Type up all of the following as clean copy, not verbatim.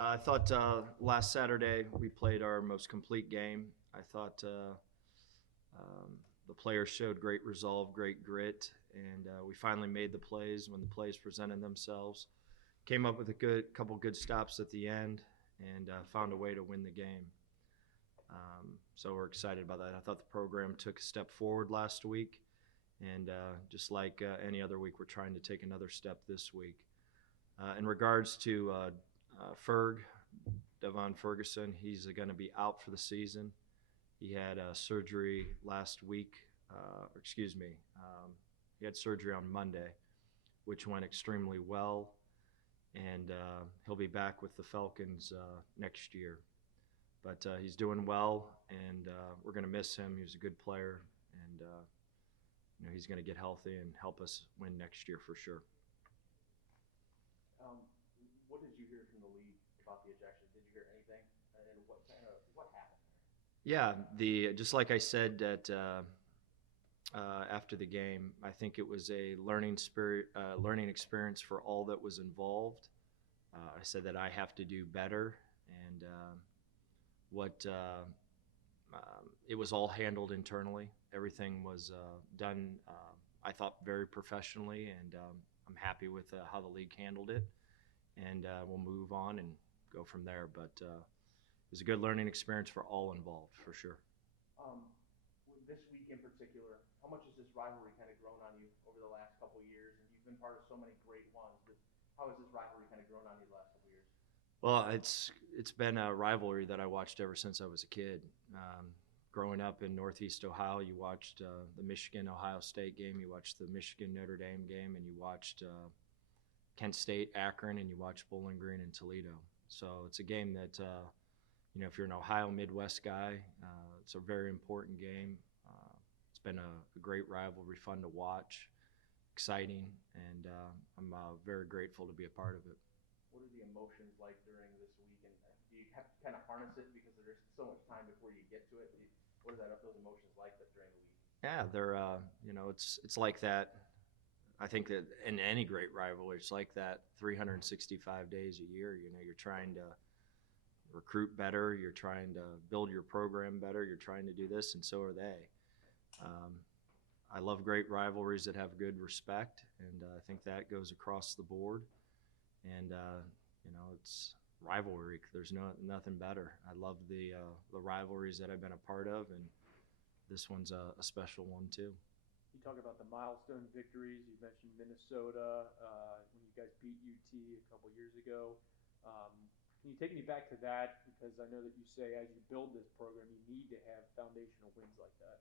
I thought last Saturday we played our most complete game. I thought the players showed great resolve, great grit, and we finally made the plays when the plays presented themselves. Came up with a couple good stops at the end, and found a way to win the game. So we're excited about that. I thought the program took a step forward last week, and just like any other week, we're trying to take another step this week. In regards to Ferg, Devon Ferguson, he's going to be out for the season. He had surgery last week, he had surgery on Monday, which went extremely well, and he'll be back with the Falcons next year. But he's doing well, and we're going to miss him. He was a good player, and he's going to get healthy and help us win next year for sure. What did you hear from the league about the ejection? Did you hear anything? And what happened there? Yeah, just like I said after the game, I think it was a learning experience for all that was involved. I said that I have to do better, and it was all handled internally. Everything was done, I thought, very professionally, and I'm happy with how the league handled it. And we'll move on and go from there. But it was a good learning experience for all involved, for sure. This week in particular, how much has this rivalry kind of grown on you over the last couple of years? And you've been part of so many great ones. But how has this rivalry kind of grown on you the last couple of years? Well, it's been a rivalry that I watched ever since I was a kid. Growing up in Northeast Ohio, you watched the Michigan-Ohio State game, you watched the Michigan-Notre Dame game, and you watched Kent State, Akron, and you watched Bowling Green and Toledo. So it's a game that, if you're an Ohio Midwest guy, it's a very important game. It's been a great rivalry, fun to watch, exciting, and I'm very grateful to be a part of it. What are the emotions like during this week, and do you have to kind of harness it because there's so much time before you get to it? What are those emotions like during the week? Yeah, they're it's like that. I think that in any great rivalry, it's like that 365 days a year. You're trying to recruit better, you're trying to build your program better, you're trying to do this, and so are they. I love great rivalries that have good respect, and I think that goes across the board. And it's rivalry. There's nothing better. I love the rivalries that I've been a part of, and this one's a special one too. You talk about the milestone victories. You mentioned Minnesota when you guys beat UT a couple years ago. Can you take me back to that? Because I know that you say as you build this program, you need to have foundational wins like that.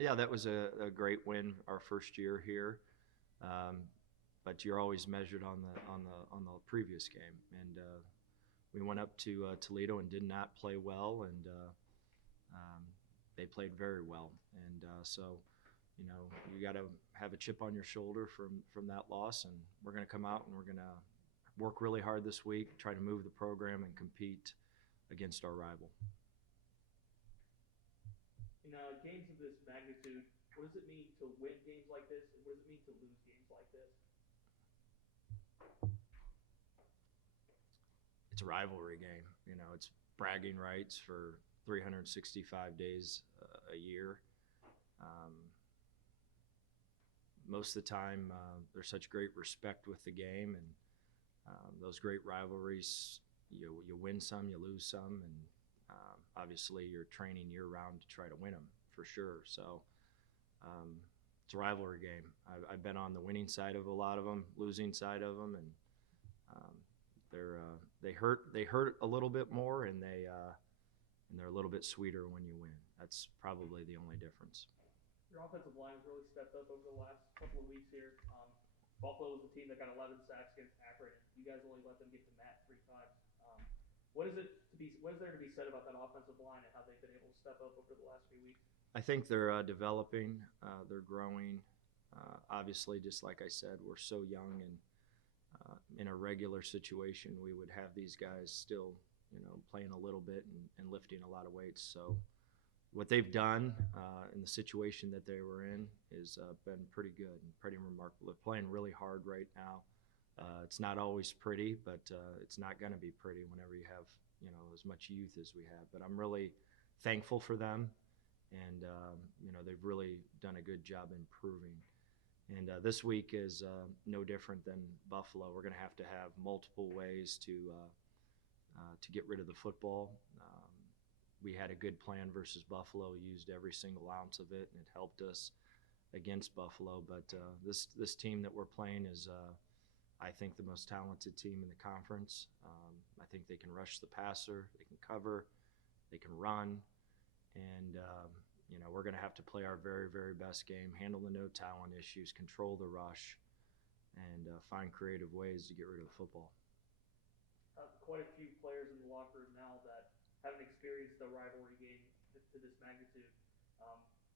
Yeah, that was a great win our first year here, but you're always measured on the previous game. And we went up to Toledo and did not play well, and they played very well. And so you got to have a chip on your shoulder from that loss, and we're going to come out and we're going to work really hard this week, try to move the program and compete against our rival. In games of this magnitude, what does it mean to win games like this, and what does it mean to lose games like this? It's a rivalry game. It's bragging rights for 365 days a year. Most of the time, there's such great respect with the game, and those great rivalries, you win some, you lose some, and obviously you're training year-round to try to win them, for sure. So it's a rivalry game. I've been on the winning side of a lot of them, losing side of them, and they hurt a little bit more, and they're a little bit sweeter when you win. That's probably the only difference. Your offensive line has really stepped up over the last couple of weeks here. Buffalo was the team that got 11 sacks against Akron. You guys only let them get to Matt 3 times. What is there to be said about that offensive line and how they've been able to step up over the last few weeks? I think they're developing, they're growing. Obviously, just like I said, we're so young, and in a regular situation, we would have these guys still, playing a little bit and lifting a lot of weights. So what they've done in the situation that they were in has been pretty good and pretty remarkable. They're playing really hard right now. It's not always pretty, but it's not going to be pretty whenever you have, as much youth as we have. But I'm really thankful for them, and they've really done a good job improving. And this week is no different than Buffalo. We're going to have multiple ways to get rid of the football. We had a good plan versus Buffalo, used every single ounce of it, and it helped us against Buffalo. But this team that we're playing is, I think, the most talented team in the conference. I think they can rush the passer, they can cover, they can run, and we're going to have to play our very, very best game, handle the no talent issues, control the rush, and find creative ways to get rid of the football. Quite a few players in the locker room now that haven't experienced the rivalry game to this magnitude.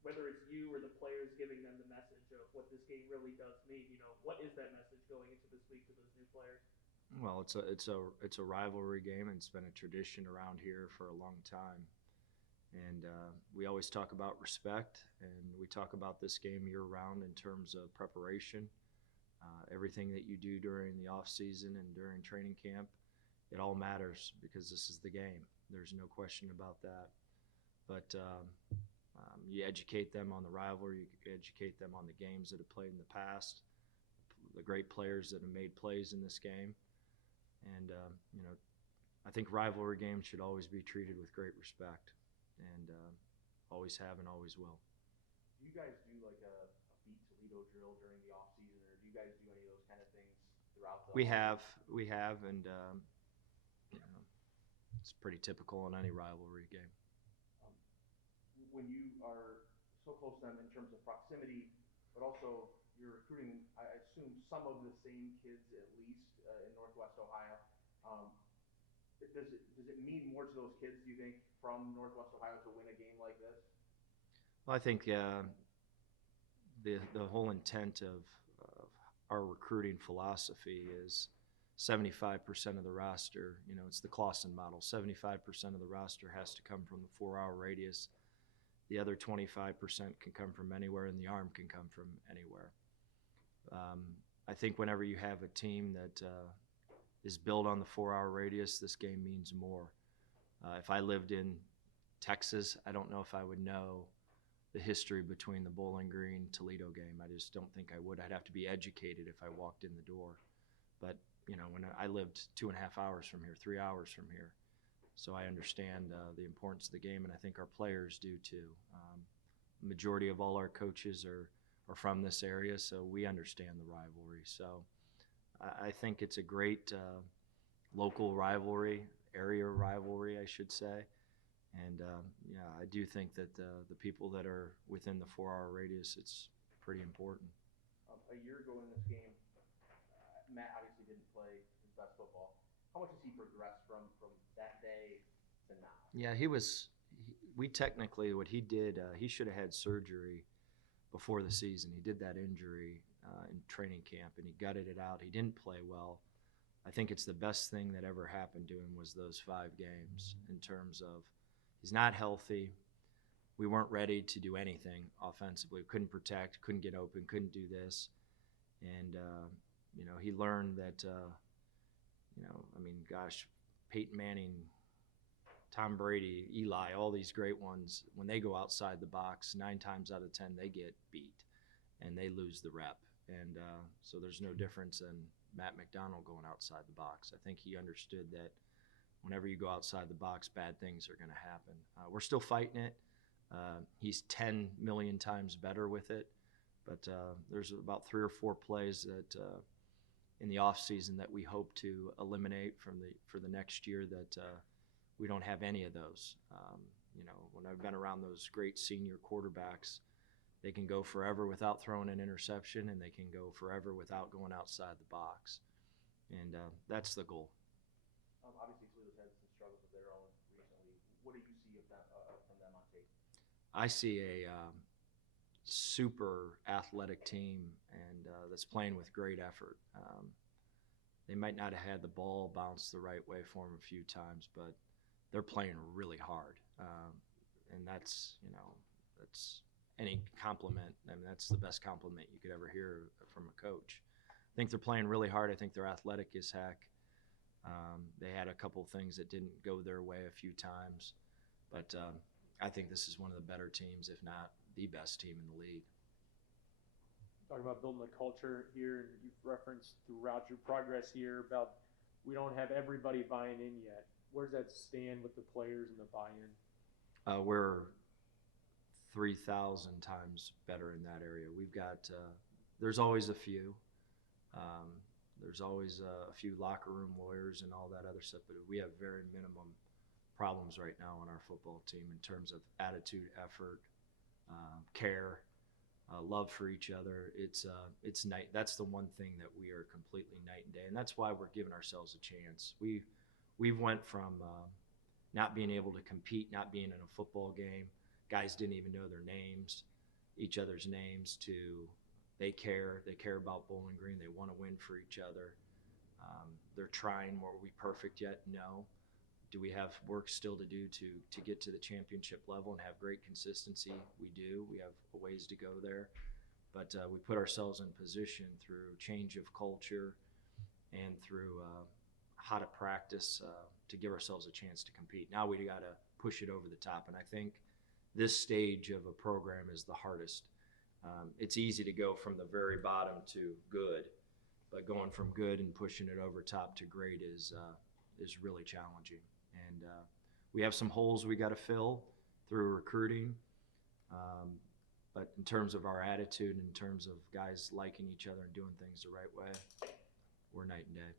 Whether it's you or the players giving them the message of what this game really does mean, what is that message going into this week to those new players? Well, it's a rivalry game, and it's been a tradition around here for a long time. And we always talk about respect, and we talk about this game year-round in terms of preparation. Everything that you do during the off-season and during training camp, it all matters because this is the game. There's no question about that. But you educate them on the rivalry, you educate them on the games that have played in the past, the great players that have made plays in this game. And, I think rivalry games should always be treated with great respect, and always have and always will. Do you guys do like a beat Toledo drill during the off season, or do you guys do any of those kind of things throughout the? We have, and it's pretty typical in any rivalry game. When you are so close to them in terms of proximity, but also you're recruiting, I assume, some of the same kids at least in Northwest Ohio. Does it mean more to those kids, do you think, from Northwest Ohio to win a game like this? Well, I think the whole intent of our recruiting philosophy is 75% of the roster. It's the Clausen model. 75% of the roster has to come from the 4-hour radius. The other 25% can come from anywhere, and the arm can come from anywhere. I think whenever you have a team that is built on the 4-hour radius, this game means more. If I lived in Texas, I don't know if I would know the history between the Bowling Green-Toledo game. I just don't think I would. I'd have to be educated if I walked in the door. But, when I lived 2.5 hours from here, 3 hours from here, so I understand the importance of the game, and I think our players do too. The majority of all our coaches are from this area, so we understand the rivalry. So I think it's a great local rivalry, area rivalry, I should say. And I do think that the people that are within the 4-hour radius, it's pretty important. A year ago in this game, Matt obviously didn't play his best football. How much has he progressed from that day to now? Yeah, we technically, what he did, he should have had surgery before the season. He did that injury in training camp, and he gutted it out. He didn't play well. I think it's the best thing that ever happened to him was those 5 games in terms of he's not healthy. We weren't ready to do anything offensively. We couldn't protect, couldn't get open, couldn't do this. And, he learned that, Peyton Manning, Tom Brady, Eli, all these great ones, when they go outside the box, 9 times out of 10, they get beat and they lose the rep. And so there's no difference in Matt McDonald going outside the box. I think he understood that whenever you go outside the box, bad things are going to happen. We're still fighting it. He's 10 million times better with it. But there's about 3 or 4 plays that in the off season that we hope to eliminate for the next year that we don't have any of those. When I've been around those great senior quarterbacks, they can go forever without throwing an interception, and they can go forever without going outside the box. And that's the goal. Obviously, Toledo's had some struggles of their own recently. What do you see from them on tape? I see a super athletic team and that's playing with great effort. They might not have had the ball bounce the right way for them a few times, but they're playing really hard. And that's any compliment. I mean, that's the best compliment you could ever hear from a coach. think they're playing really hard. I think they're athletic as heck. They had a couple things that didn't go their way a few times, but I think this is one of the better teams, if not the best team in the league. Talking about building the culture here, and you've referenced throughout your progress here about we don't have everybody buying in yet. Where does that stand with the players and the buy-in? We're 3,000 times better in that area. We've got, there's always a few. There's always a few locker room lawyers and all that other stuff, but we have very minimum problems right now on our football team in terms of attitude, effort, care, love for each other. It's night. That's the one thing that we are completely night and day, and that's why we're giving ourselves a chance. We've went from not being able to compete, not being in a football game. Guys didn't even know their names, each other's names, to they care about Bowling Green. They want to win for each other. They're trying. Were we perfect yet? No. Do we have work still to do to get to the championship level and have great consistency? We do. We have a ways to go there. But we put ourselves in position through change of culture and through how to practice to give ourselves a chance to compete. Now we got to push it over the top. And I think this stage of a program is the hardest. It's easy to go from the very bottom to good, but going from good and pushing it over top to great is really challenging. And we have some holes we got to fill through recruiting. But in terms of our attitude, in terms of guys liking each other and doing things the right way, we're night and day.